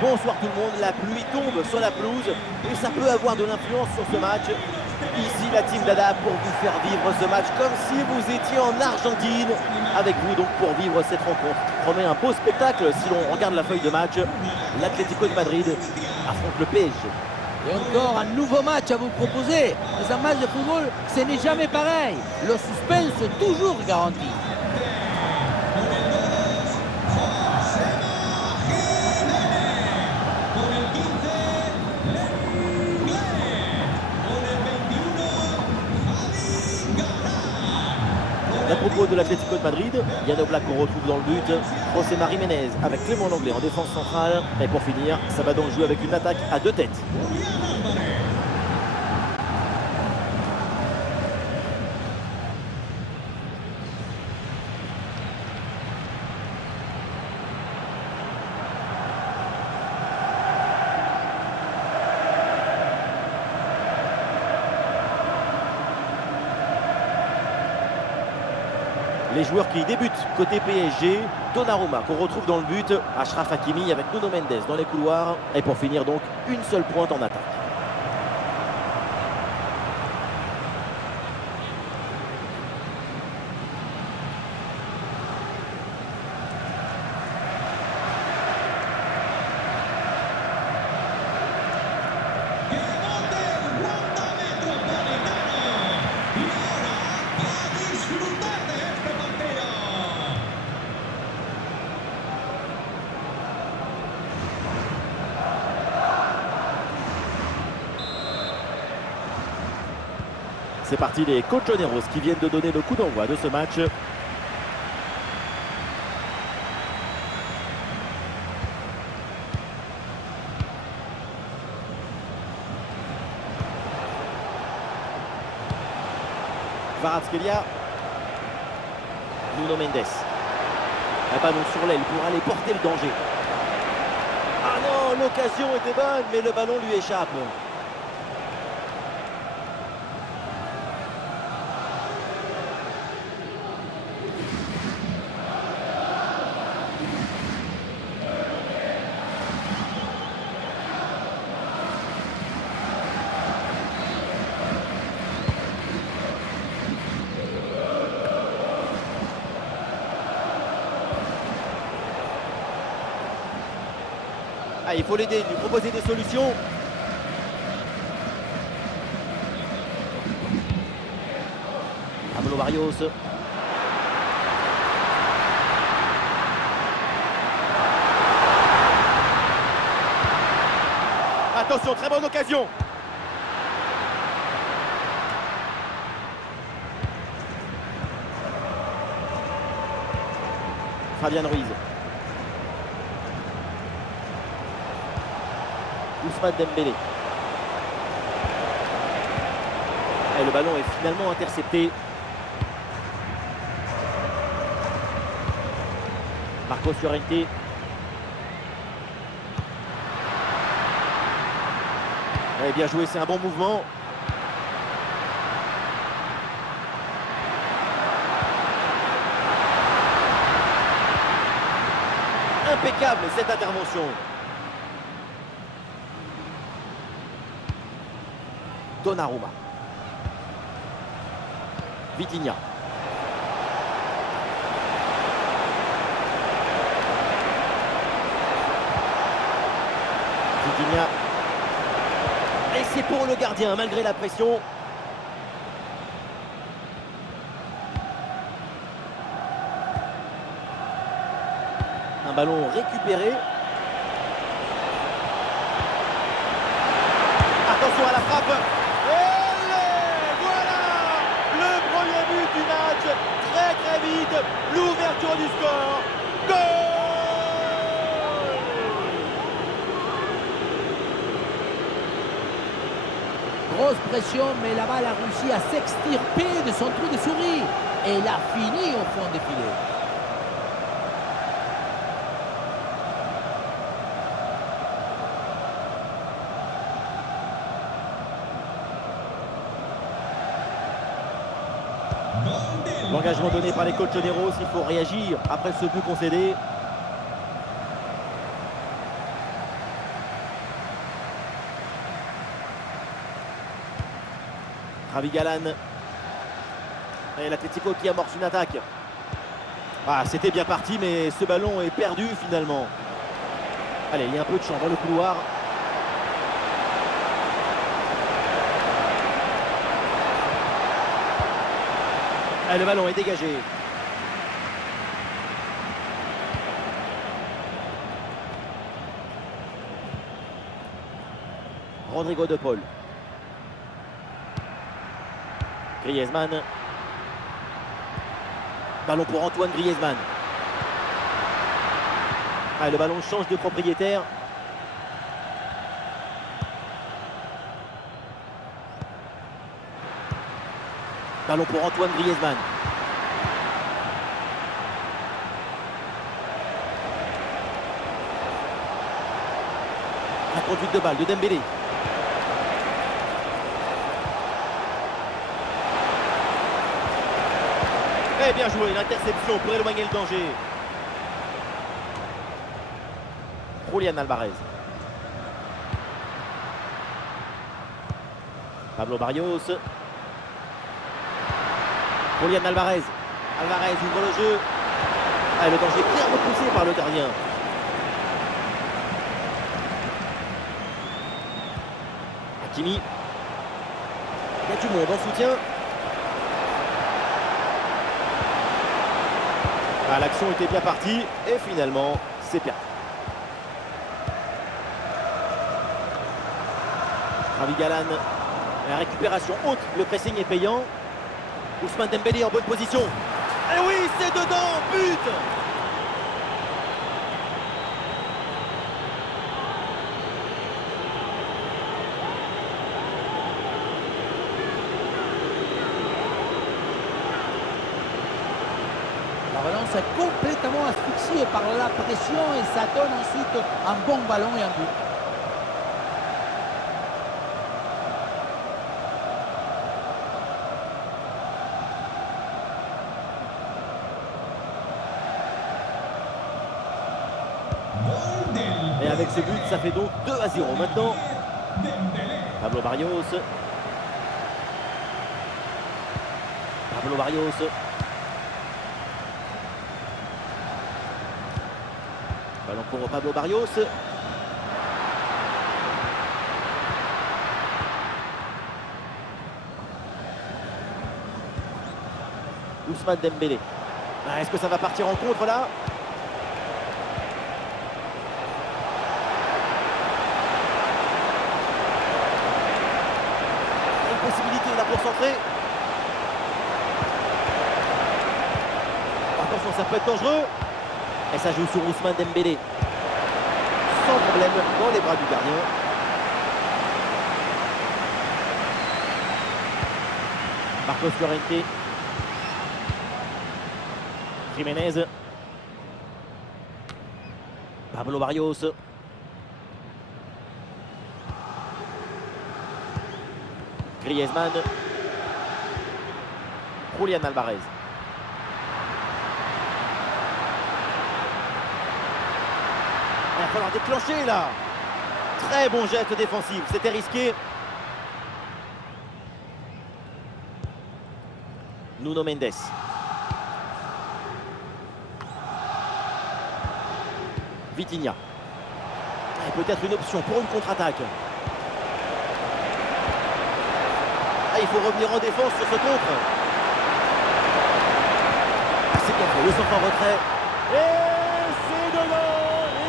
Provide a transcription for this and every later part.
Bonsoir tout le monde, la pluie tombe sur la pelouse et ça peut avoir de l'influence sur ce match. Ici la team Dada pour vous faire vivre ce match comme si vous étiez en Argentine. Avec vous donc pour vivre cette rencontre. Promet un beau spectacle si l'on regarde la feuille de match. L'Atlético de Madrid affronte le PSG. Et encore un nouveau match à vous proposer. Dans un match de football, ce n'est jamais pareil. Le suspense est toujours garanti. À propos de l'Atlético de Madrid, Yann Oblak qu'on retrouve dans le but, José Mari Ménez avec Clément Lenglet en défense centrale. Et pour finir, ça va donc jouer avec une attaque à 2 têtes. Les joueurs qui débutent côté PSG, Donnarumma qu'on retrouve dans le but, Achraf Hakimi avec Nuno Mendes dans les couloirs. Et pour finir donc, une seule pointe en attaque. C'est parti, les Colchoneros qui viennent de donner le coup d'envoi de ce match. Kvaratskhelia. Nuno Mendes. Un ballon sur l'aile pour aller porter le danger. Ah non, l'occasion était bonne, mais le ballon lui échappe. Ah, il faut l'aider, lui proposer des solutions. Pablo Barrios. Attention, très bonne occasion. Fabian Ruiz. Ousmane Dembélé. Et le ballon est finalement intercepté. Marcos Llorente. Et bien joué, c'est un bon mouvement. Impeccable cette intervention. Donnarumma. Vitinha. Vitinha. Et c'est pour le gardien, malgré la pression. Un ballon récupéré. Attention à la frappe. Du match, très vite, l'ouverture du score, goal! Grosse pression, mais la balle a réussi à s'extirper de son trou de souris. Et elle a fini au fond des filets. L'engagement donné par les Colchoneros, il faut réagir après ce but concédé. Javi Galán. Et l'Atlético qui amorce une attaque. Ah, c'était bien parti, mais ce ballon est perdu finalement. Allez, il y a un peu de champ dans le couloir. Et le ballon est dégagé. Rodrigo de Paul. Griezmann. Ballon pour Antoine Griezmann. Ah, le ballon change de propriétaire. Ballon pour Antoine Griezmann. La conduite de balle de Dembélé. Eh bien joué, l'interception pour éloigner le danger. Julián Alvarez. Pablo Barrios. Julián Alvarez. Alvarez ouvre le jeu. Ah, le danger bien repoussé par le gardien. Hakimi. Il y a du monde en soutien. Ah, l'action était bien partie et finalement c'est perdu. Javi Galán. La récupération haute, le pressing est payant. Ousmane Dembélé en bonne position. Et oui, c'est dedans, but! La relance est complètement asphyxiée par la pression et ça donne ensuite un bon ballon et un but. Et avec ce but, ça fait donc 2-0 maintenant. Pablo Barrios. Pablo Barrios. Ballon pour Pablo Barrios. Ousmane Dembélé. Ah, est-ce que ça va partir en contre là? Une possibilité là pour centrer. Attention, ça peut être dangereux. Et ça joue sur Ousmane Dembélé. Sans problème dans les bras du gardien. Marcos Llorente. Jiménez. Pablo Barrios. Griezmann. Julián Alvarez. Il va falloir déclencher là. Très bon geste défensif, c'était risqué. Nuno Mendes. Vitinha. Peut-être une option pour une contre-attaque. Ah, il faut revenir en défense sur ce contre. Ah, c'est bien fait, le centre en retrait. Et c'est dedans.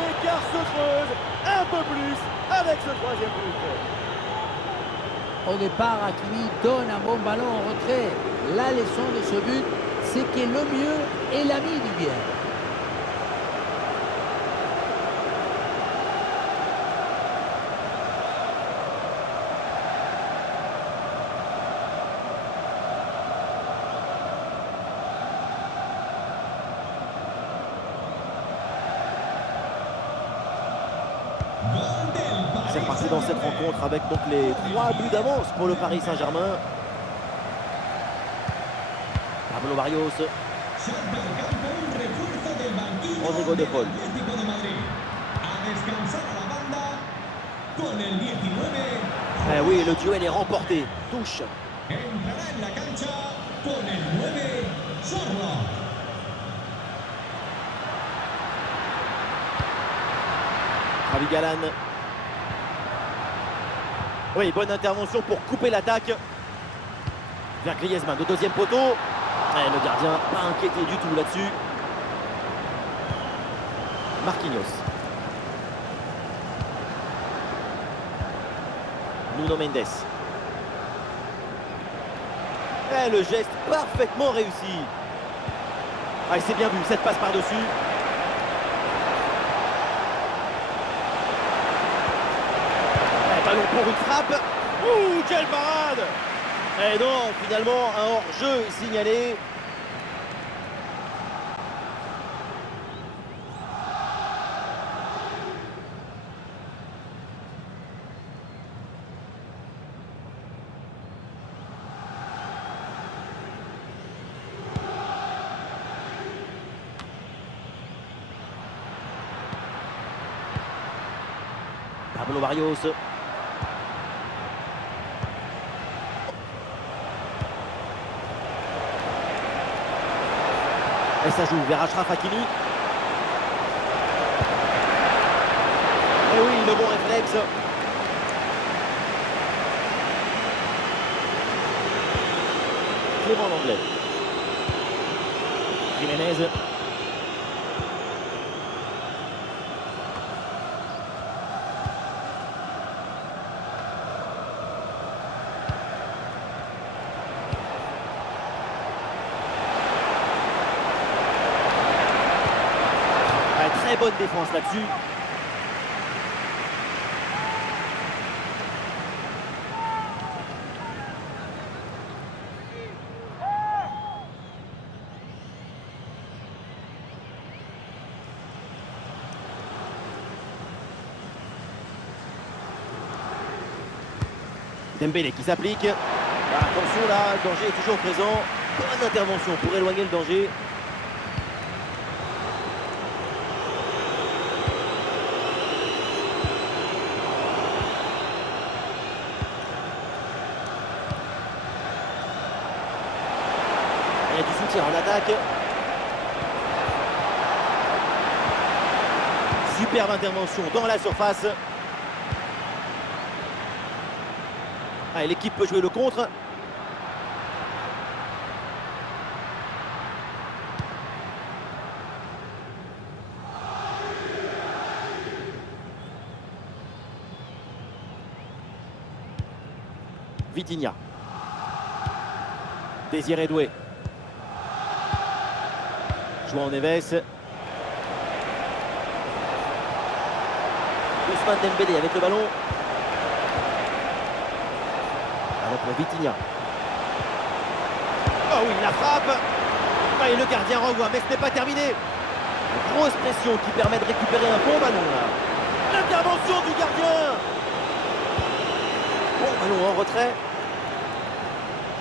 L'écart se creuse un peu plus avec ce troisième but. Au départ, Hakimi donne un bon ballon en retrait. La leçon de ce but, c'est que le mieux est l'ami du bien. C'est reparti dans cette rencontre avec donc les 3 buts d'avance pour le Paris Saint-Germain. Pablo Barrios. Rodrigo de Paul. Eh oui, le duel est remporté. Touche Entrará en la cancha con el 9, Sorloth. Ravi Galan. Oui, bonne intervention pour couper l'attaque. Vers Griezmann, au deuxième poteau. Et le gardien pas inquiété du tout là-dessus. Marquinhos. Nuno Mendes. Et le geste parfaitement réussi. Ah, c'est bien vu, cette passe par-dessus. Ballon pour une frappe. Ouh, quelle parade! Et non, finalement, un hors-jeu est signalé. Pablo Barrios. Et ça joue vers Achraf Hakimi. Et oui, le bon réflexe. Clément Langlais. Jiménez. Très bonne défense là-dessus. Dembélé qui s'applique. Attention là, le danger est toujours présent. Bonne intervention pour éloigner le danger. Il y a du soutien en attaque. Superbe intervention dans la surface. Allez, l'équipe peut jouer le contre. Vitinha. Désiré Doué. João Neves. Ousmane Dembélé avec le ballon. Ballon pour Vitinha. Oh oui, la frappe. Ah, et le gardien renvoie, mais ce n'est pas terminé. Une grosse pression qui permet de récupérer un bon ballon là. L'intervention du gardien. Bon ballon en retrait.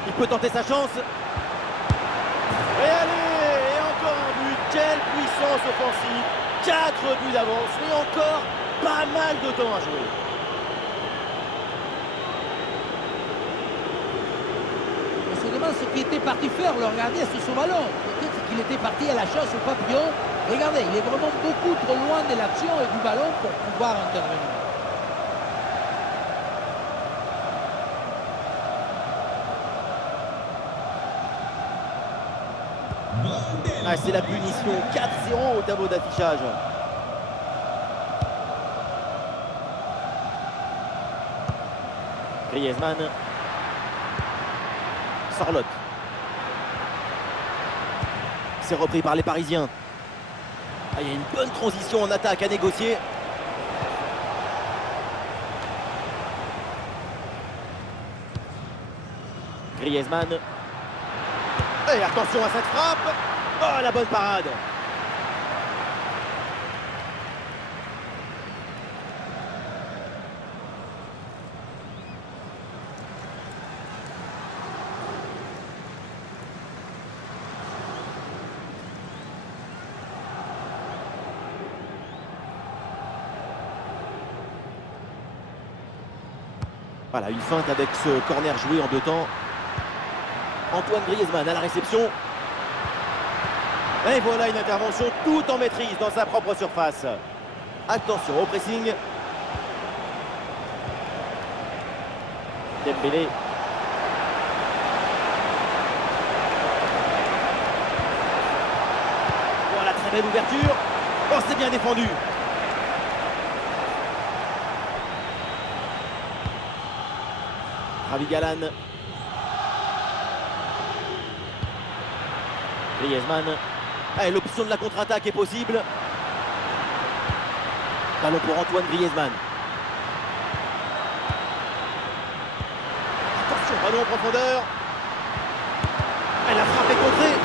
Il peut tenter sa chance. Et allez, et encore un but. Quelle puissance offensive. 4 buts d'avance et encore pas mal de temps à jouer. On se demande ce qui était parti faire le gardien sur son ballon. Peut-être qu'il était parti à la chasse au papillon. Regardez, il est vraiment beaucoup trop loin de l'action et du ballon pour pouvoir intervenir. Ah, c'est la punition. 4-0 au tableau d'affichage. Griezmann. Sorloth. C'est repris par les Parisiens. Ah, il y a une bonne transition en attaque à négocier. Griezmann. Et attention à cette frappe. Oh, la bonne parade. Voilà, une feinte avec ce corner joué en 2 temps. Antoine Griezmann à la réception. Et voilà une intervention tout en maîtrise dans sa propre surface. Attention au pressing. Dembélé. Voilà, très belle ouverture. Oh, c'est bien défendu. Ravi Galan. Griezmann. Et l'option de la contre-attaque est possible. Ballon pour Antoine Griezmann. Attention, ballon en profondeur. Elle a frappé contrée.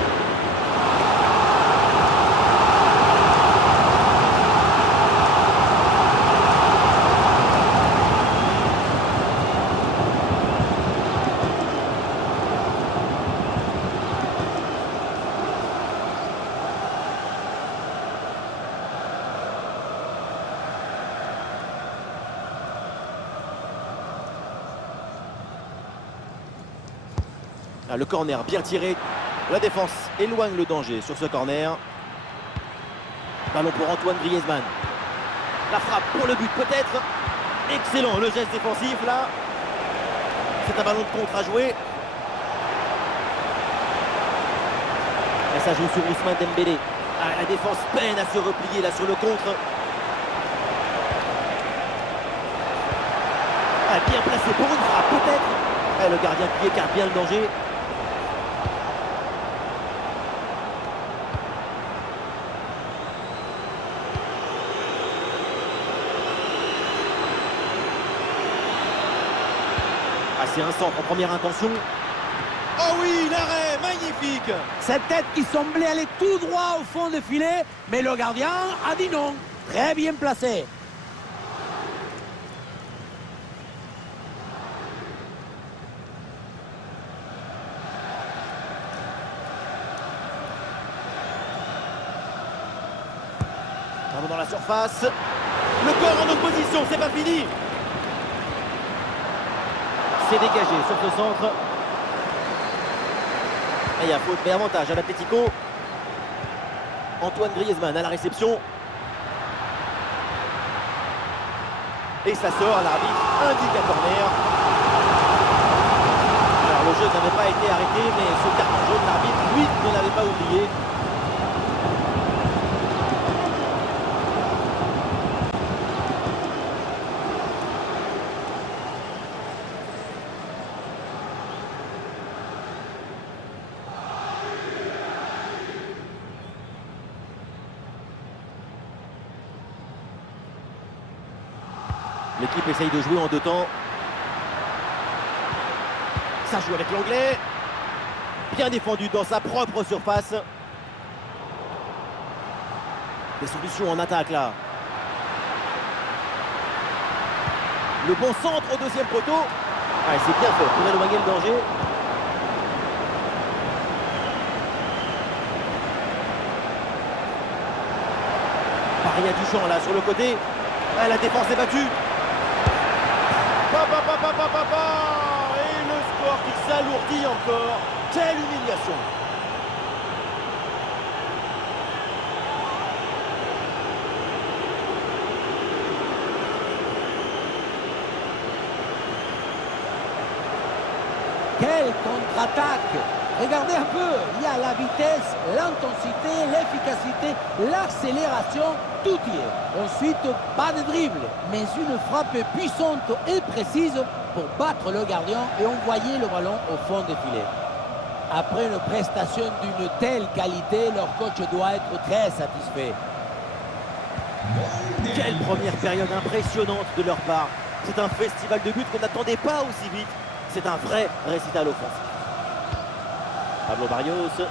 Ah, le corner bien tiré. La défense éloigne le danger sur ce corner. Ballon pour Antoine Griezmann. La frappe pour le but peut-être. Excellent le geste défensif là. C'est un ballon de contre à jouer. Et ça joue sur Ousmane Dembélé. Ah, la défense peine à se replier là sur le contre. Ah, bien placé pour une frappe peut-être. Ah, le gardien qui écarte bien le danger. Ah, c'est un centre en première intention. Oh oui, l'arrêt, magnifique. Cette tête qui semblait aller tout droit au fond du filet, mais le gardien a dit non. Très bien placé. Ballon dans la surface. Le corps en opposition, c'est pas fini. C'est dégagé sur ce centre. Et il y a faute, mais avantage à l'Atlético. Antoine Griezmann à la réception. Et ça sort, l'arbitre indique un corner. Alors le jeu n'avait pas été arrêté, mais ce carton jaune, l'arbitre, lui, ne l'avait pas oublié. L'équipe essaye de jouer en deux temps. Ça joue avec l'anglais. Bien défendu dans sa propre surface. Des solutions en attaque là. Le bon centre au deuxième poteau. Ah, c'est bien fait pour éloigner le danger. Il y a du champ là sur le côté. Ah, la défense est battue. Et le score qui s'alourdit encore. Quelle humiliation. Quelle contre-attaque! Regardez un peu, il y a la vitesse, l'intensité, l'efficacité, l'accélération, tout y est. Ensuite, pas de dribble, mais une frappe puissante et précise pour battre le gardien et envoyer le ballon au fond des filets. Après une prestation d'une telle qualité, leur coach doit être très satisfait. Quelle première période impressionnante de leur part. C'est un festival de buts qu'on n'attendait pas aussi vite. C'est un vrai récital offensif. Pablo Barrios.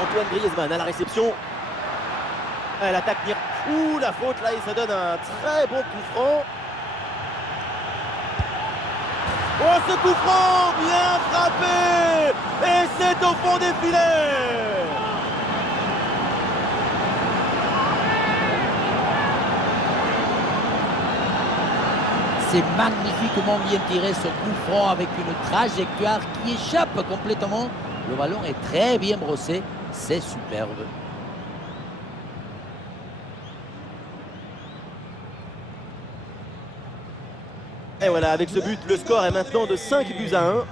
Antoine Griezmann à la réception. L'attaque. Ouh, la faute là, et ça donne un très bon coup franc. Oh, ce coup franc, bien frappé. Et c'est au fond des filets. C'est magnifiquement bien tiré ce coup franc avec une trajectoire qui échappe complètement. Le ballon est très bien brossé, c'est superbe. Et voilà, avec ce but, le score est maintenant de 5-1.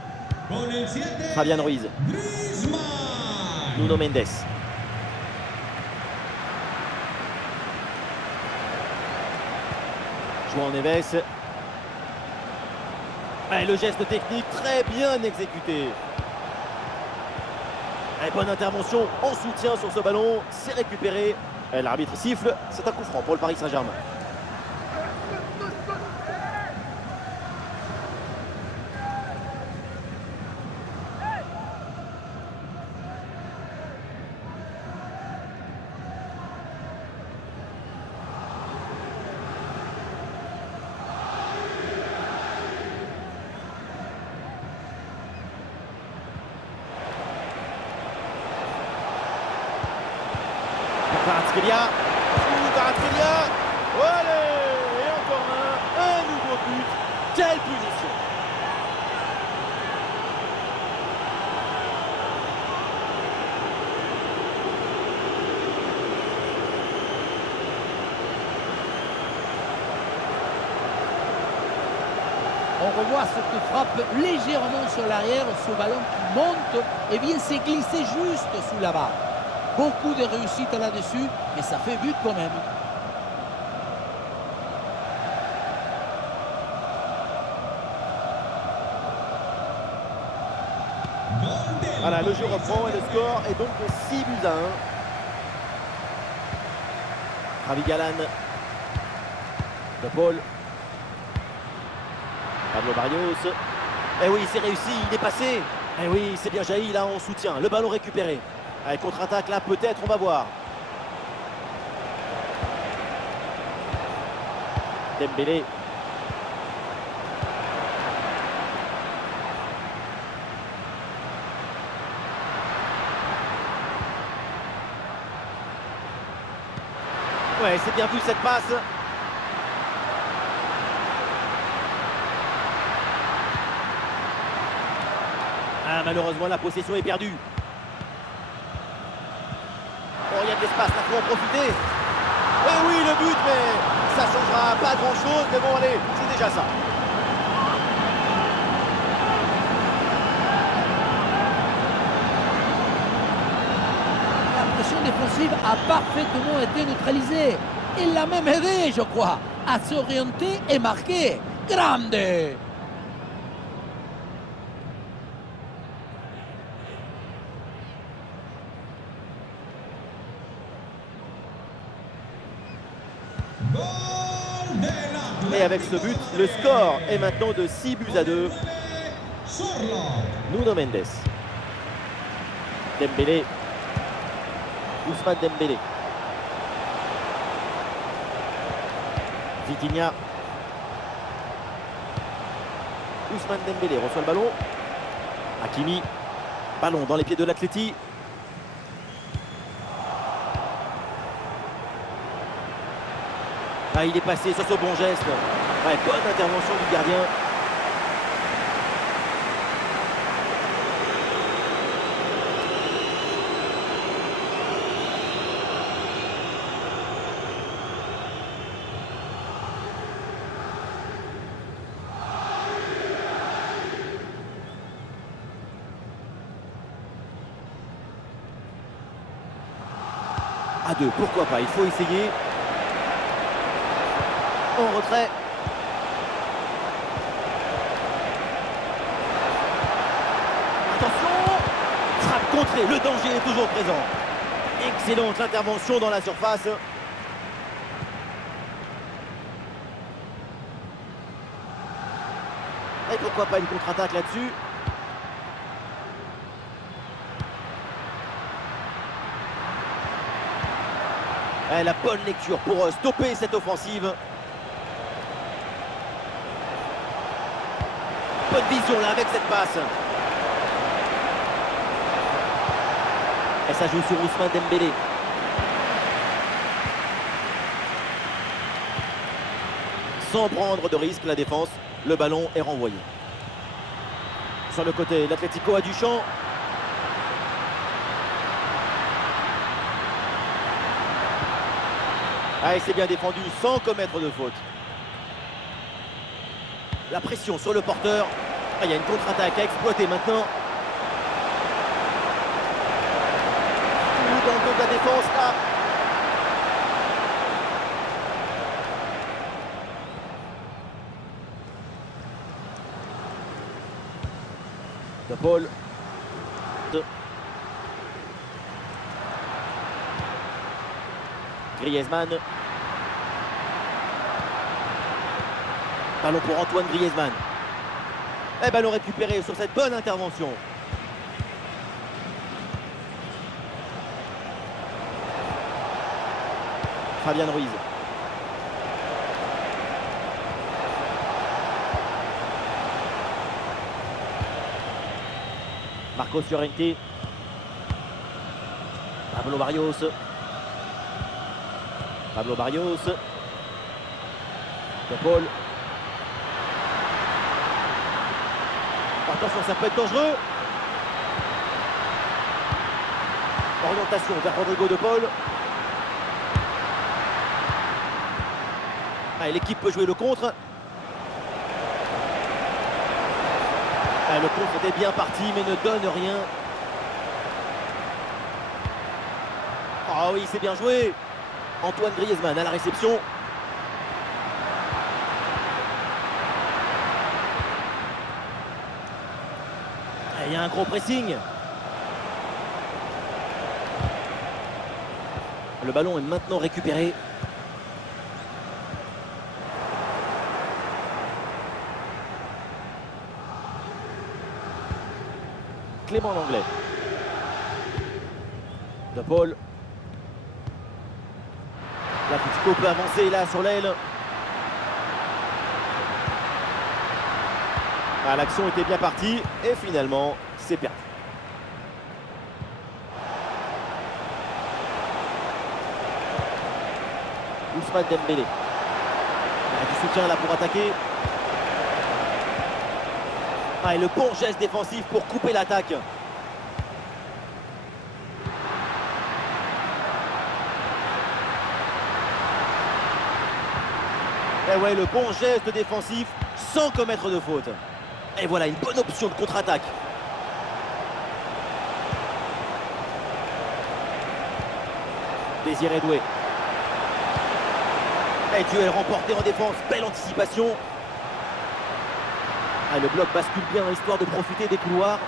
Con el 7, Fabian Ruiz, Griezmann. Nuno Mendes. João Neves. Et le geste technique très bien exécuté. Et bonne intervention en soutien sur ce ballon. C'est récupéré. Et l'arbitre siffle. C'est un coup franc pour le Paris Saint-Germain. Kvaratskhelia. Kvaratskhelia. Allez. Et encore un nouveau but. Quelle punition. On revoit cette frappe légèrement sur l'arrière, ce ballon qui monte et vient se glisser juste sous la barre. Beaucoup de réussite là-dessus, mais ça fait but quand même. Voilà, le jeu reprend et le score est donc de 6-1. Ravi Galan. De Paul. Pablo Barrios. Eh oui, c'est réussi, il est passé. Eh oui, c'est bien jailli là en soutien. Le ballon récupéré. Allez, contre-attaque là, peut-être, on va voir. Dembélé. Ouais, c'est bien vu cette passe. Ah, malheureusement, la possession est perdue. Oh, il y a de l'espace, là, faut en profiter. Eh oui, le but, mais ça changera pas grand-chose. Mais bon, allez, c'est déjà ça. La pression défensive a parfaitement été neutralisée. Il l'a même aidé, je crois, à s'orienter et marquer. Grande! Gol del Et avec ce but, le score est maintenant de 6-2. Sorlo. Nuno Mendes. Dembélé. Ousmane Dembélé. Vitinha. Ousmane Dembélé reçoit le ballon. Hakimi. Ballon dans les pieds de l'Atleti. Ah, il est passé sur ce bon geste. Ouais, bonne intervention du gardien. À 2, pourquoi pas, il faut essayer. En retrait. Attention. Frappe contrée, le danger est toujours présent. Excellente intervention dans la surface. Et pourquoi pas une contre-attaque là-dessus. La bonne lecture pour stopper cette offensive. Bonne vision là avec cette passe. Et ça joue sur Ousmane Dembélé. sans prendre de risque la défense. Le ballon est renvoyé. Sur le côté, l'Atlético a du champ. Ah, et c'est bien défendu sans commettre de faute. La pression sur le porteur. Ah, il y a une contre-attaque à exploiter maintenant. Tout dans le dos de la défense là. De Paul. Griezmann. Ballon pour Antoine Griezmann. Et ballon récupéré sur cette bonne intervention. Fabian Ruiz. Marcos Llorente. Pablo Barrios. Pablo Barrios. De Paul. Attention, ça peut être dangereux. Orientation vers Rodrigo de Paul. Ah, l'équipe peut jouer le contre. Ah, le contre était bien parti mais ne donne rien. Ah oui, c'est bien joué. Antoine Griezmann à la réception. Il y a un gros pressing. Le ballon est maintenant récupéré. Clément Lenglet. De Paul. L'Atlético peut avancer là sur l'aile. Ah, l'action était bien partie et finalement c'est perdu. Ousmane Dembélé. Il y a du soutien là pour attaquer. Ah, et le bon geste défensif pour couper l'attaque. Et ouais, le bon geste défensif sans commettre de faute. Et voilà, une bonne option de contre-attaque. Désiré Doué. Et duel remporté en défense, belle anticipation. Ah, le bloc bascule bien histoire de profiter des couloirs.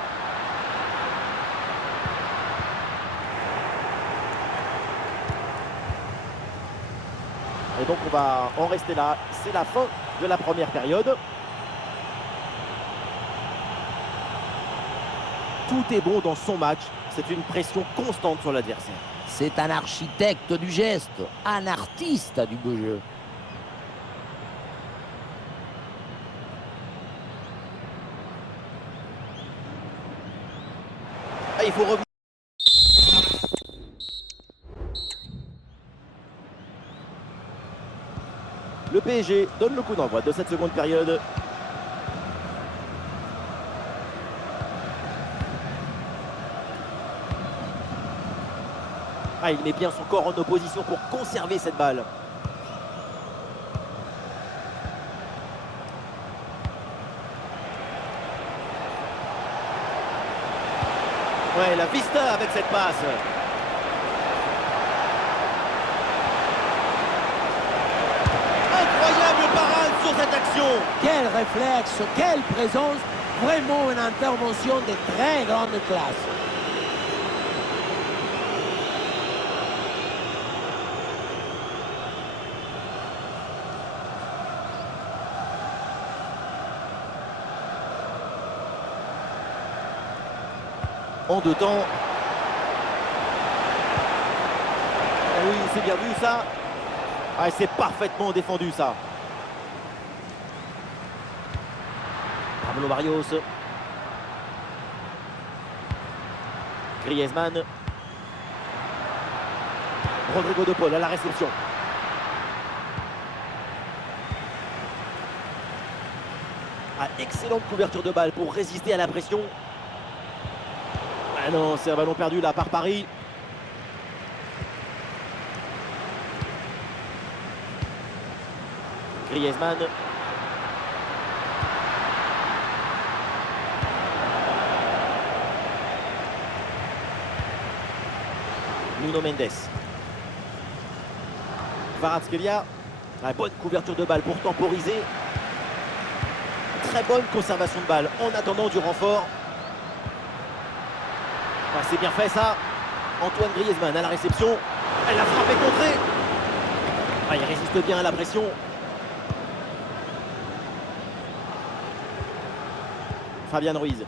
Et donc on va en rester là. C'est la fin de la première période. Tout est bon dans son match. C'est une pression constante sur l'adversaire. C'est un architecte du geste, un artiste du beau jeu. Ah, il faut revenir. Le PSG donne le coup d'envoi de cette seconde période. Ah, il met bien son corps en opposition pour conserver cette balle. Ouais, la vista avec cette passe. Incroyable parade sur cette action. Quel réflexe, quelle présence. Vraiment une intervention de très grande classe. En deux temps. Ah oui, c'est bien vu ça. Ah, c'est parfaitement défendu ça. Pablo Barrios. Griezmann. Rodrigo de Paul à la réception. Ah, excellente couverture de balle pour résister à la pression. Ah non, c'est un ballon perdu là par Paris. Griezmann. Nuno Mendes. Kvaratskhelia. La bonne couverture de balle pour temporiser. Très bonne conservation de balle en attendant du renfort. Ah, c'est bien fait ça. Antoine Griezmann à la réception. Elle a frappé contrée. Ah, il résiste bien à la pression. Fabian Ruiz.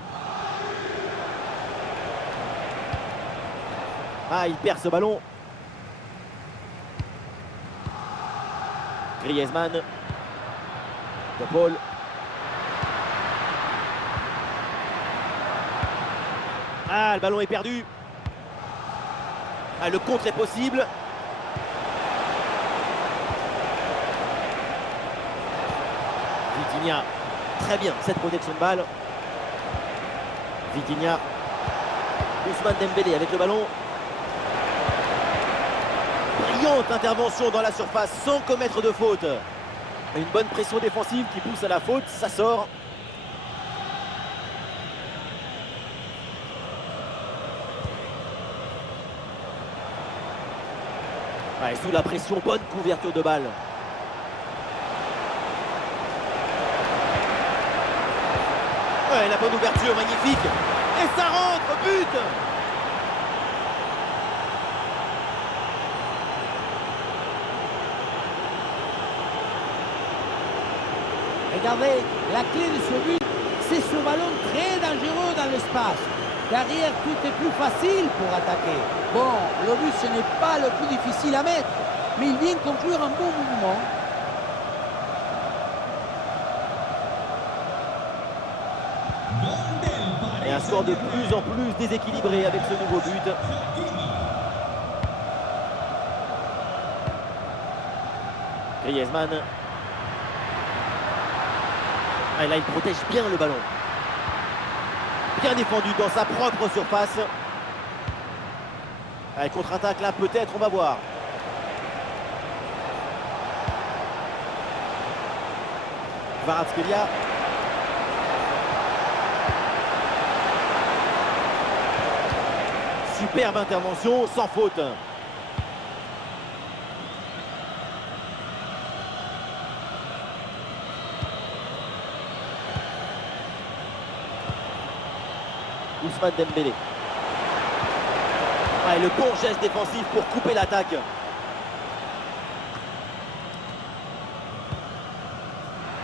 Ah, il perd ce ballon. Griezmann. De Paul. Ah, le ballon est perdu. Ah, le contre est possible. Vitinha. Très bien, cette protection de balle. Vitinha. Ousmane Dembélé avec le ballon. Brillante intervention dans la surface sans commettre de faute. Une bonne pression défensive qui pousse à la faute, ça sort. Ouais, sous la pression, bonne couverture de balle. Ouais, la bonne ouverture, magnifique. Et ça rentre, but! Regardez, la clé de ce but, c'est ce ballon très dangereux dans l'espace. Derrière, tout est plus facile pour attaquer. Bon, le but, ce n'est pas le plus difficile à mettre, mais il vient conclure un bon mouvement. Et un score de plus en plus déséquilibré avec ce nouveau but. Griezmann. Ah, et là, il protège bien le ballon. Bien défendu dans sa propre surface. Allez, contre-attaque là, peut-être, on va voir. Kvaratskhelia. Superbe intervention, sans faute. Ousmane Dembélé. Ah, et le bon geste défensif pour couper l'attaque.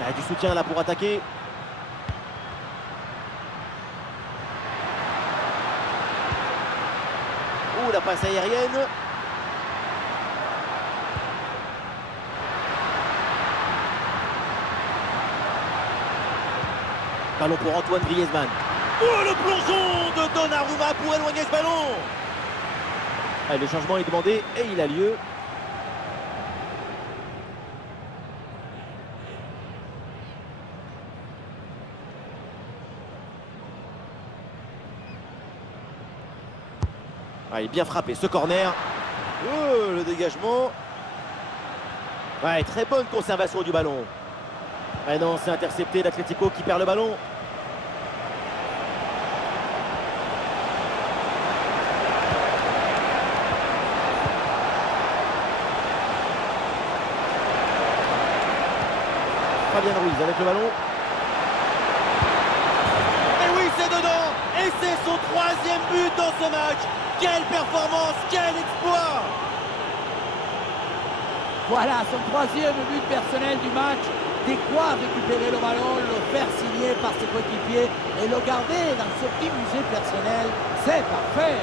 Ah, du soutien là pour attaquer. Oh, la passe aérienne. Ballon pour Antoine Griezmann. Oh, le plongeon de Donnarumma pour éloigner ce ballon. Allez, le changement est demandé et il a lieu. Allez, bien frappé ce corner. Oh, le dégagement. Ouais, très bonne conservation du ballon. Ah non, c'est intercepté l'Atlético qui perd le ballon. Fabian Ruiz avec le ballon. Et oui, c'est dedans. Et c'est son 3e but dans ce match. Quelle performance, quel exploit. Voilà, son 3e but personnel du match. De quoi récupérer le ballon, le faire signer par ses coéquipiers et le garder dans ce petit musée personnel. C'est parfait.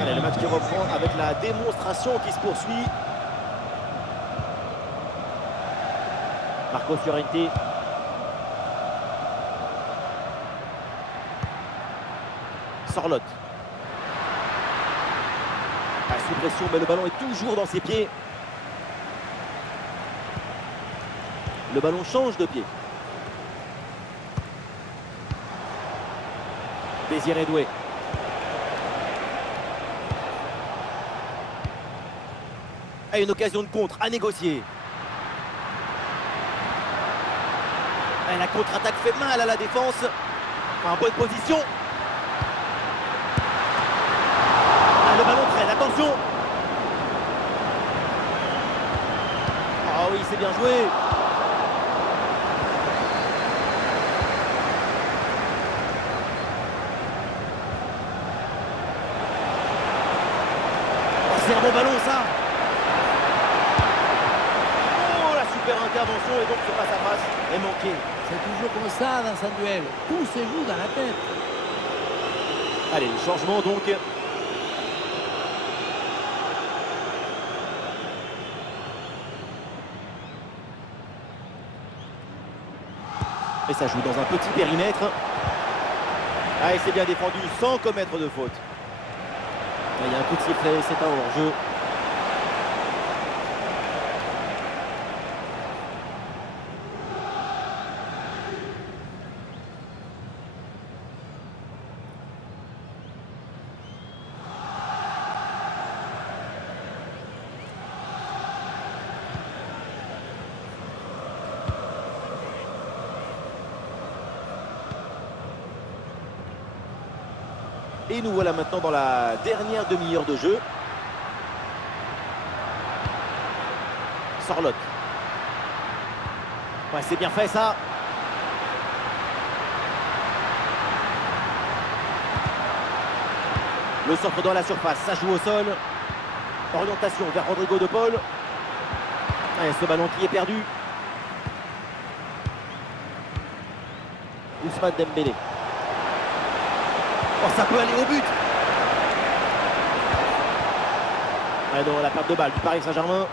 Allez, le match qui reprend avec la démonstration qui se poursuit. Marcos Llorente. Sorloth. sous pression, mais le ballon est toujours dans ses pieds. Le ballon change de pied. Désiré Doué. A une occasion de contre à négocier. Et la contre-attaque fait mal à la défense. En bonne position. Ah, le ballon traîne, attention. Ah oui, c'est bien joué. Oh, c'est un bon ballon ça. Oh, la super intervention et donc ce face à face est manqué. C'est toujours comme ça dans un duel. Tout se joue dans la tête. Allez, changement donc. Et ça joue dans un petit périmètre. Ah, et c'est bien défendu sans commettre de faute. Ah, il y a un coup de sifflet, c'est un hors-jeu. Et nous voilà maintenant dans la dernière demi-heure de jeu. Sorloth. Ouais, c'est bien fait ça. Le centre dans la surface, ça joue au sol. Orientation vers Rodrigo de Paul. Ouais, ce ballon qui est perdu. Ousmane Dembélé. Oh, ça peut aller au but. Ouais, non, la perte de balle du Paris Saint-Germain.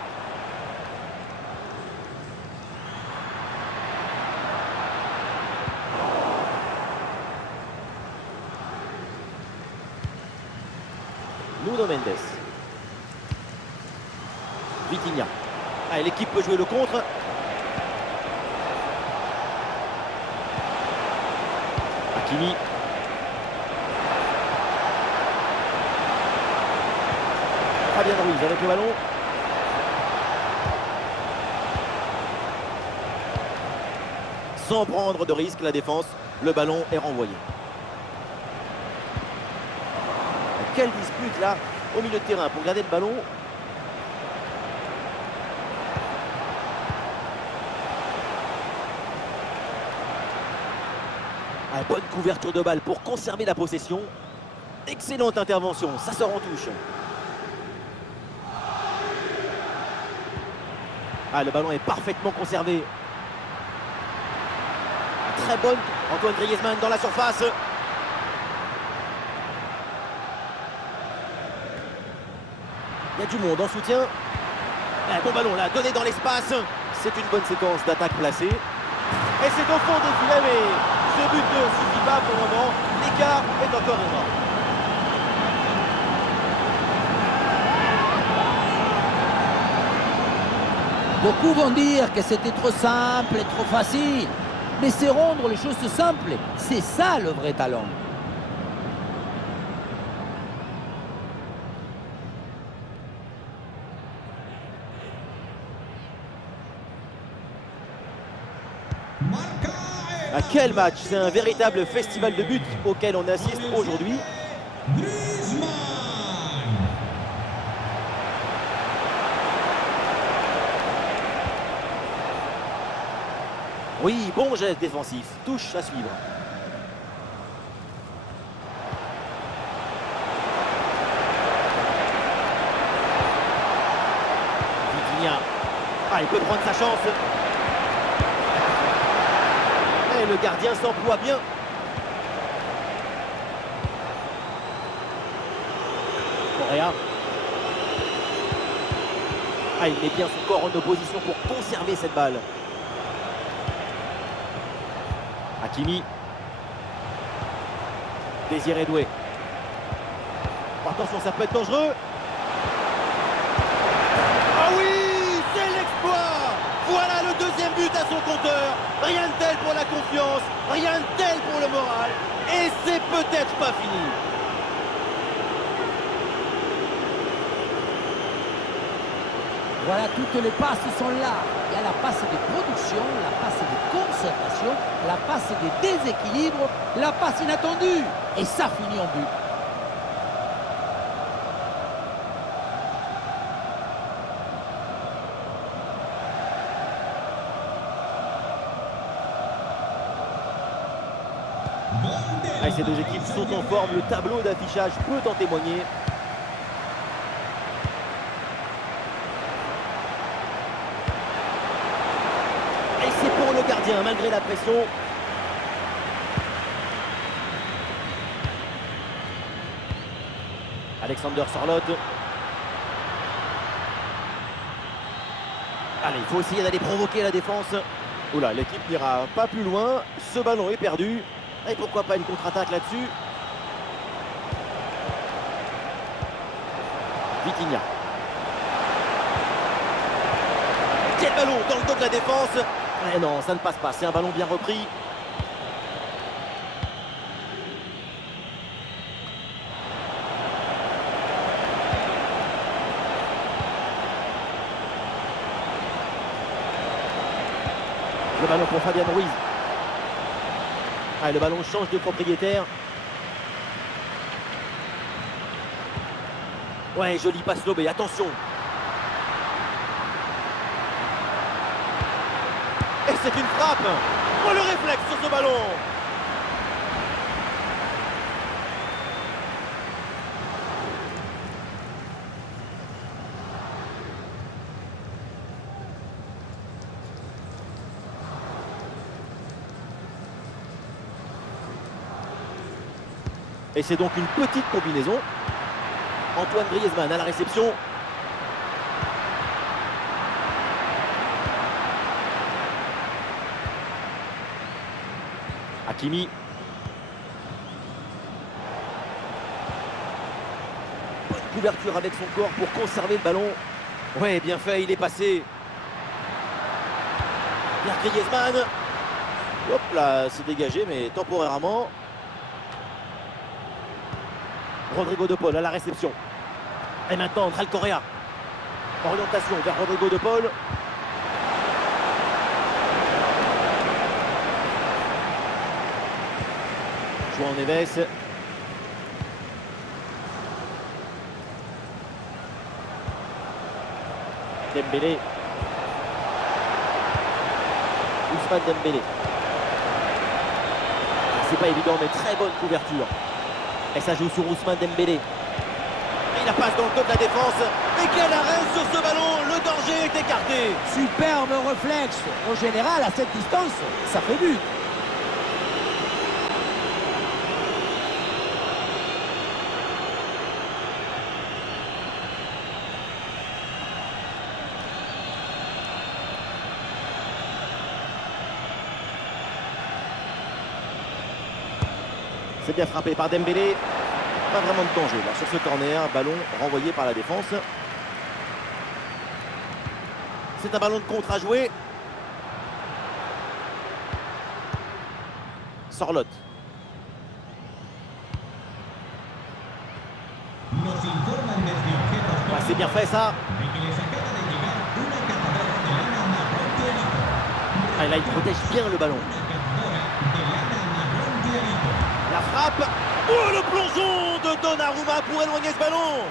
Nuno Mendes. Vitinha. Ah, l'équipe peut jouer le contre. Hakimi. Fabien Ruiz avec le ballon. Sans prendre de risque, la défense, le ballon est renvoyé. Quelle dispute là au milieu de terrain pour garder le ballon. Ah, bonne couverture de balle pour conserver la possession. Excellente intervention, ça sort en touche. Ah, le ballon est parfaitement conservé. Très bonne. Antoine Griezmann dans la surface. Il y a du monde en soutien. Un bon ballon là, donné dans l'espace. C'est une bonne séquence d'attaque placée. Et c'est au fond des filets, mais ce but ne suffit pas pour le moment. L'écart est encore énorme. Beaucoup vont dire que c'était trop simple et trop facile. Mais c'est rendre les choses simples. C'est ça le vrai talent. À quel match! C'est un véritable festival de buts auquel on assiste aujourd'hui. Griezmann. Oui, bon geste défensif. Touche à suivre. Vitinha. Ah, il peut prendre sa chance. Et le gardien s'emploie bien. Correa. Ah, il met bien son corps en opposition pour conserver cette balle. Hakimi. Désiré Doué. Oh, attention, ça peut être dangereux. compteur. Rien de tel pour la confiance, rien de tel pour le moral. Et c'est peut-être pas fini. Voilà, toutes les passes sont là. Il y a la passe de production, la passe de conservation, la passe de déséquilibre, la passe inattendue. Et ça finit en but. Allez, ces deux équipes sont en forme, le tableau d'affichage peut en témoigner. Et c'est pour le gardien, malgré la pression. Alexander Sorloth. Allez, il faut essayer d'aller provoquer la défense. Oula, l'équipe n'ira pas plus loin. Ce ballon est perdu. Et pourquoi pas une contre-attaque là-dessus. Vitinha. Quel ballon dans le dos de la défense. Eh non, ça ne passe pas. C'est un ballon bien repris. Le ballon pour Fabian Ruiz. Ah, le ballon change de propriétaire. Ouais, joli passe lobé, attention. Et c'est une frappe. Oh, le réflexe sur ce ballon. Et c'est donc une petite combinaison. Antoine Griezmann à la réception. Hakimi. Bonne couverture avec son corps pour conserver le ballon. Ouais, bien fait, il est passé. Pierre Griezmann. Hop là, c'est dégagé, mais temporairement. Rodrigo de Paul à la réception. Et maintenant, Andral Correa. Orientation vers Rodrigo de Paul. João Neves. Dembélé. Ousmane Dembélé. C'est pas évident, mais très bonne couverture. Et ça joue sur Ousmane Dembélé. Et la passe dans le dos de la défense. Et quel arrêt sur ce ballon. Le danger est écarté. Superbe réflexe. En général, à cette distance, ça fait but. C'est bien frappé par Dembélé. Pas vraiment de danger là sur ce corner. Ballon renvoyé par la défense. C'est un ballon de contre à jouer. Sorloth. Ouais, c'est bien fait ça. Ah, là, il protège bien le ballon. La frappe. Oh, le plongeon de Donnarumma pour éloigner ce ballon.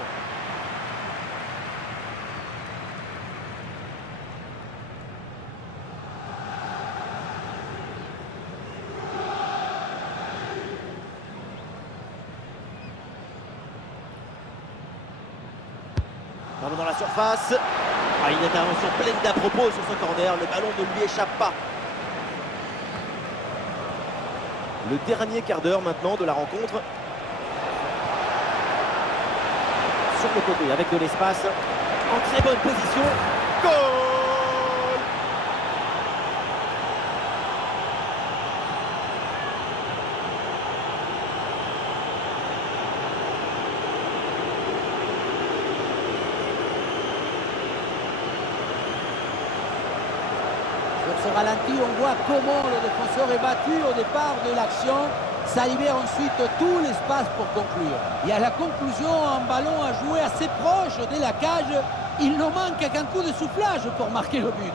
Ballon dans la surface. Ah, une intervention pleine d'à-propos sur ce corner. Le ballon ne lui échappe pas. Le dernier quart d'heure maintenant de la rencontre. Sur le côté avec de l'espace. En très bonne position. Goal! Sur ce ralenti, on voit comment le défenseur est battu au départ de l'action. Ça libère ensuite tout l'espace pour conclure. Et à la conclusion, un ballon à jouer assez proche de la cage. Il ne manque qu'un coup de soufflage pour marquer le but.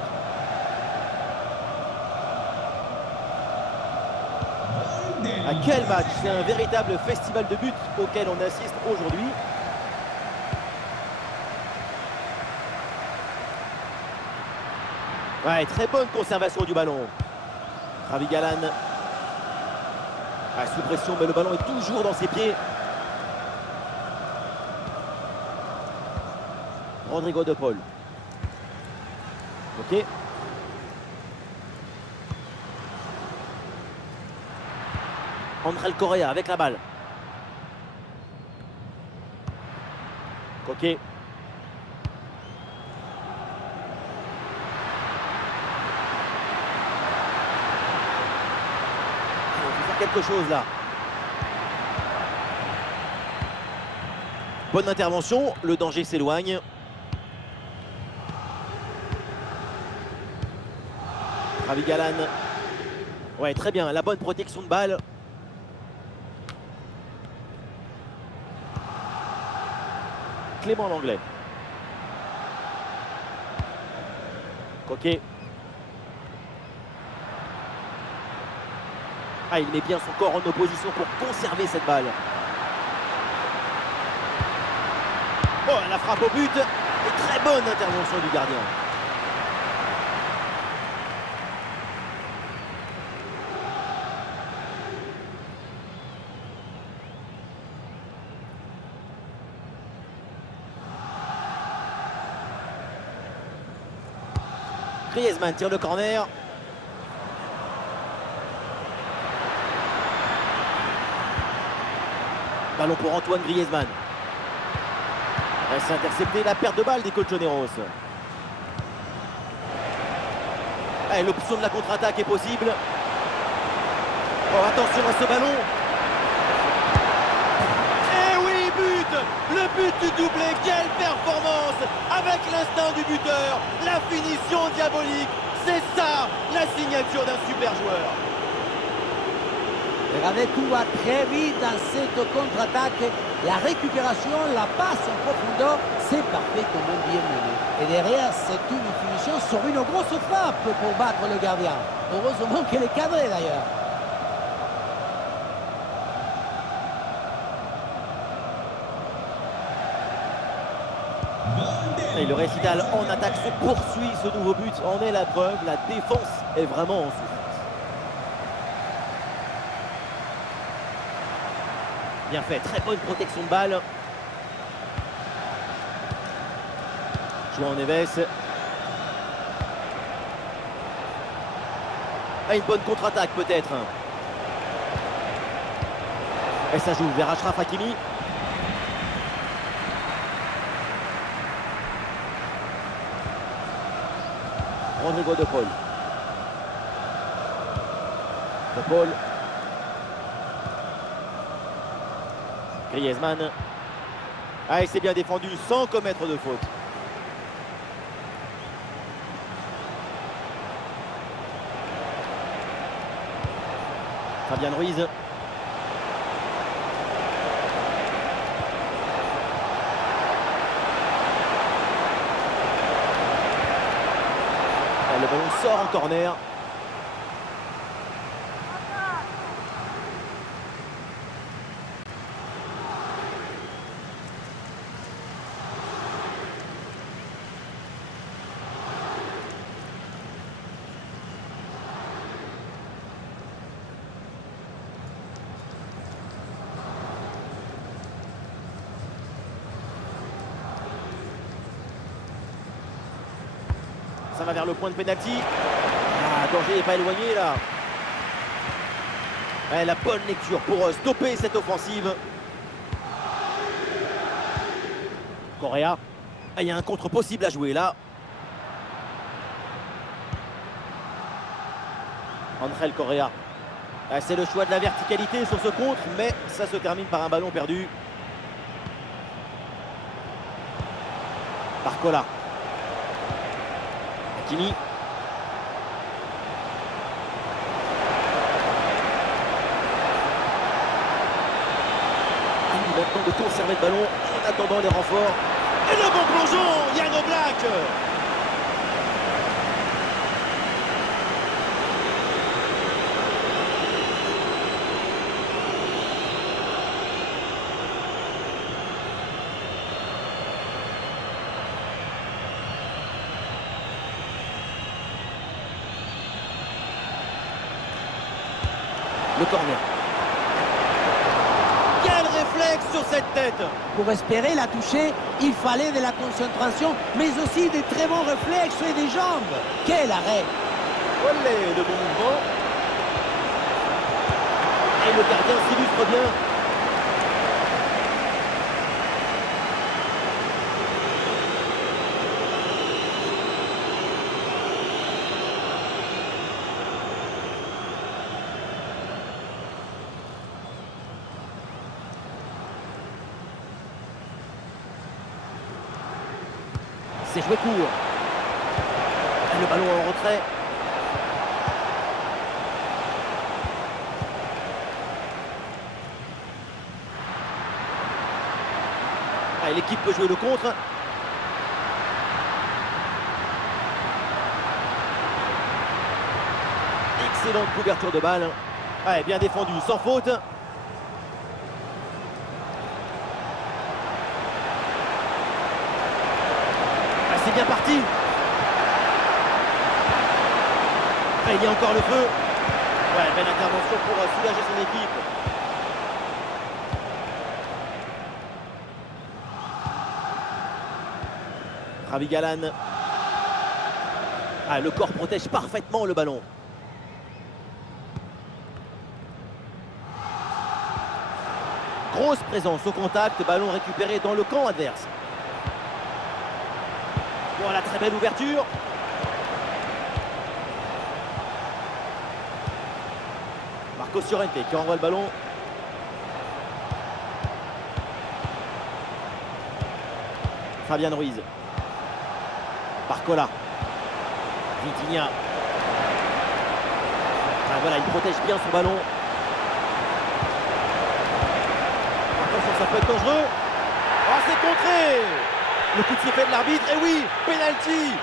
À quel match! C'est un véritable festival de buts auquel on assiste aujourd'hui. Ouais, très bonne conservation du ballon. Ravi Galan. Ah, sous pression, mais le ballon est toujours dans ses pieds. Rodrigo de Paul. Ok. André Correa avec la balle. Coquet. Il faut faire quelque chose là. Bonne intervention, le danger s'éloigne. Ravi Galan. Ouais, très bien, la bonne protection de balle. Clément Langlais. Coquet. Ah, il met bien son corps en opposition pour conserver cette balle. Oh, la frappe au but. Et très bonne intervention du gardien. Griezmann tire le corner. Ballon pour Antoine Griezmann. C'est intercepté, la perte de balle des Colchoneros. L'option de la contre-attaque est possible. Oh, attention à ce ballon. Et oui, but! Le but du doublé, quelle performance! Avec l'instinct du buteur, la finition diabolique, c'est ça la signature d'un super joueur. Regardez, tout va très vite dans cette contre-attaque. La récupération, la passe en profondeur, c'est parfait comme un bien mené. Et derrière, c'est une finition sur une grosse frappe pour battre le gardien. Heureusement qu'elle est cadrée d'ailleurs. Et le récital en attaque se poursuit, ce nouveau but en est la preuve. La défense est vraiment en souffrance. Bien fait, très bonne protection de balle. João Neves. Ah, une bonne contre-attaque peut-être. Et ça joue vers Achraf Hakimi. Rodrigo de Paul. De Paul. Griezmann. Ah, et c'est bien défendu sans commettre de faute. Fabien Ruiz. Le ballon sort en corner. Ça va vers le point de pénalty. Ah, danger n'est pas éloigné là. Ouais, la bonne lecture pour stopper cette offensive. Correa. Ah, il y a un contre possible à jouer là. André Correa. Ah, c'est le choix de la verticalité sur ce contre, mais ça se termine par un ballon perdu. Barcola. Hakimi. choisi maintenant de conserver le ballon en attendant les renforts. Et le bon plongeon, Jan Oblak. Le corner. Quel réflexe sur cette tête! Pour espérer la toucher, il fallait de la concentration, mais aussi des très bons réflexes et des jambes. Quel arrêt! Olé, le bon mouvement. Et le gardien s'illustre bien. C'est joué court. Et le ballon en retrait. Et l'équipe peut jouer le contre. Excellente couverture de balle. Ouais, bien défendu, sans faute. C'est bien parti. Et il y a encore le feu. Ouais, belle intervention pour soulager son équipe. Ravi Galan. Ah, le corps protège parfaitement le ballon. Grosse présence au contact, ballon récupéré dans le camp adverse. Voilà, très belle ouverture. Marco Llorente qui envoie le ballon. Fabian Ruiz. Barcola. Vitinha. Ah, voilà, il protège bien son ballon. Attention, ça peut être dangereux. Oh, c'est contré. Le coup de sifflet de l'arbitre, et oui, penalty.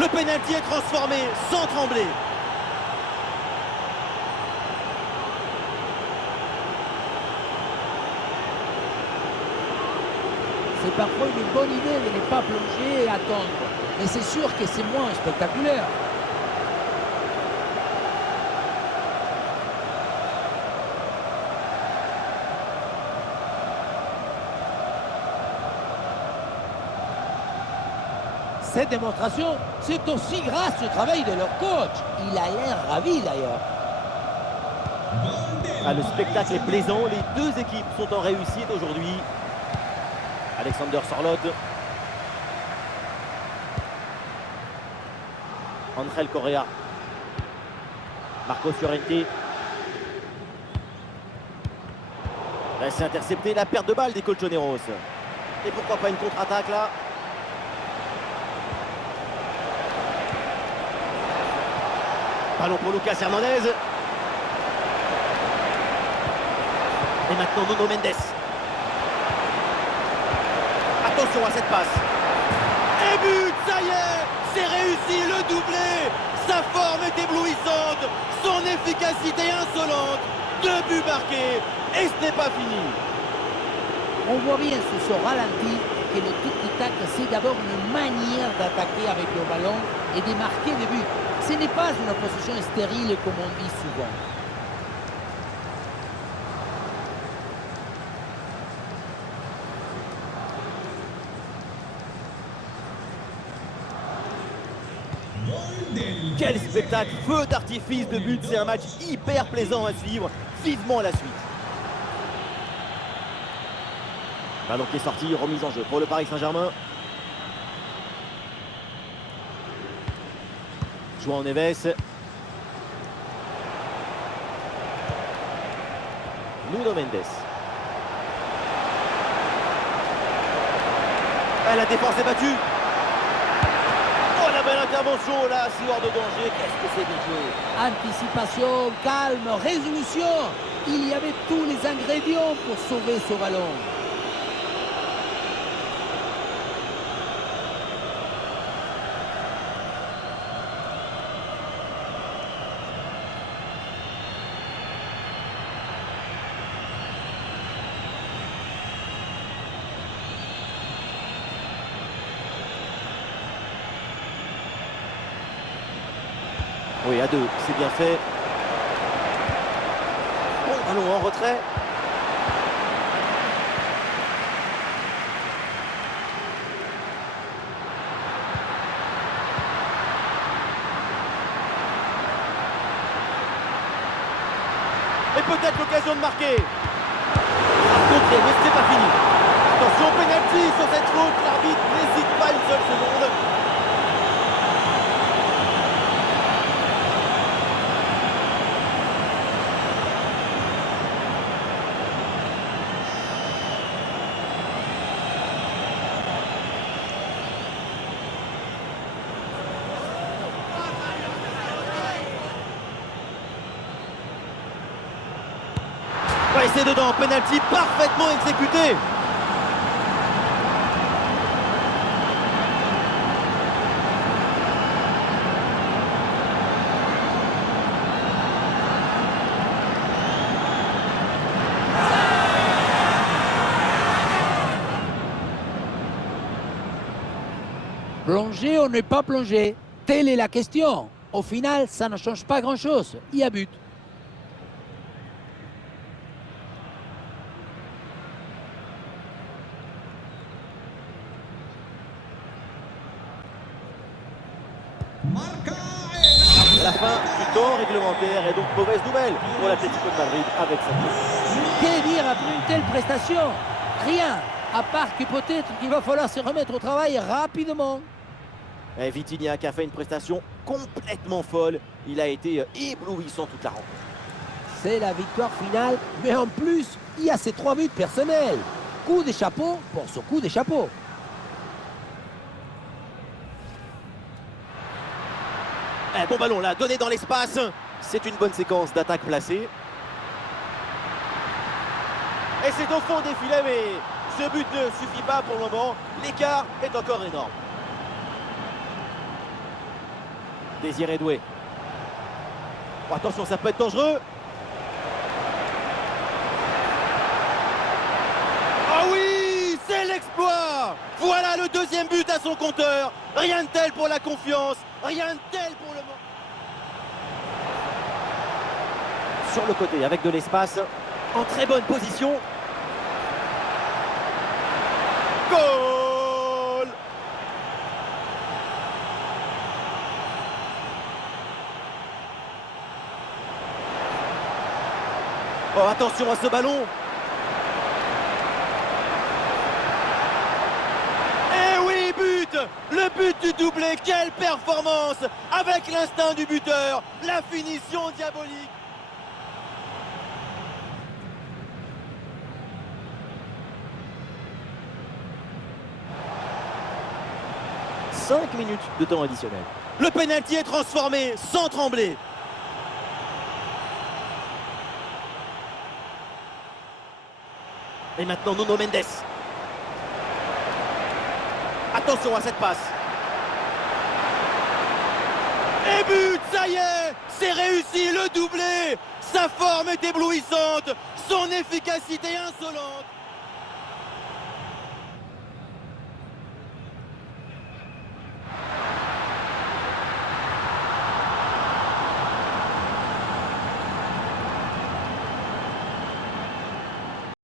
Le penalty est transformé sans trembler. C'est parfois une bonne idée de ne pas plonger et attendre. Mais c'est sûr que c'est moins spectaculaire. Cette démonstration, c'est aussi grâce au travail de leur coach. Il a l'air ravi d'ailleurs. Ah, le spectacle est plaisant, les deux équipes sont en réussite aujourd'hui. Alexander Sorloth. Angel Correa. Marco Llorente. Là, c'est intercepté, la perte de balle des Colchoneros. Et pourquoi pas une contre-attaque là? Ballon pour Lucas Hernandez. Et maintenant Nuno Mendes. Attention à cette passe. Et but, ça y est, c'est réussi, le doublé. Sa forme est éblouissante, son efficacité insolente. 2 buts marqués et ce n'est pas fini. On voit bien sous ce ralenti que le tiki-tac, c'est d'abord une manière d'attaquer avec le ballon et de marquer des buts. Ce n'est pas une opposition stérile comme on dit souvent. Quel spectacle, feu d'artifice de but, c'est un match hyper plaisant à suivre, vivement la suite. Ballon qui est sorti, remise en jeu pour le Paris Saint-Germain. João Neves. Nuno Mendes. La défense est battue. Oh, la belle intervention là, si hors de danger. Qu'est-ce que c'est bien joué. Anticipation, calme, résolution. Il y avait tous les ingrédients pour sauver ce ballon. Oui, à deux, c'est bien fait. Bon, allons en retrait. Et peut-être l'occasion de marquer. Contré, mais c'est pas fini. Attention, penalty sur cette faute. L'arbitre n'hésite pas une seule seconde. Ouais, c'est dedans, penalty parfaitement exécuté. Plonger ou ne pas plonger? Telle est la question. Au final, ça ne change pas grand-chose. Il y a but. Marca La fin du temps réglementaire est donc mauvaise nouvelle pour l'Atlético de Madrid avec sa touche. Que dire après une telle prestation? Rien, à part que peut-être qu'il va falloir se remettre au travail rapidement. Et Vitinha qui a fait une prestation complètement folle. Il a été éblouissant toute la rencontre. C'est la victoire finale, mais en plus, il y a ces 3 buts personnels. Coup de chapeau pour ce coup de chapeau. Bon ballon là, donné dans l'espace. C'est une bonne séquence d'attaque placée. Et c'est au fond des filets, mais ce but ne suffit pas pour le moment. L'écart est encore énorme. Désiré Doué. Oh, attention, ça peut être dangereux. Ah oui, c'est l'exploit. Voilà le deuxième but à son compteur. Rien de tel pour la confiance, rien de tel pour le moment. Sur le côté, avec de l'espace, en très bonne position. Goal! Oh, attention à ce ballon. Eh oui, but! Le but du doublé, quelle performance! Avec l'instinct du buteur, la finition diabolique. « 5 minutes de temps additionnel. Le pénalty est transformé sans trembler. Et maintenant Nuno Mendes. Attention à cette passe. Et but, ça y est, c'est réussi, le doublé. Sa forme est éblouissante, son efficacité insolente.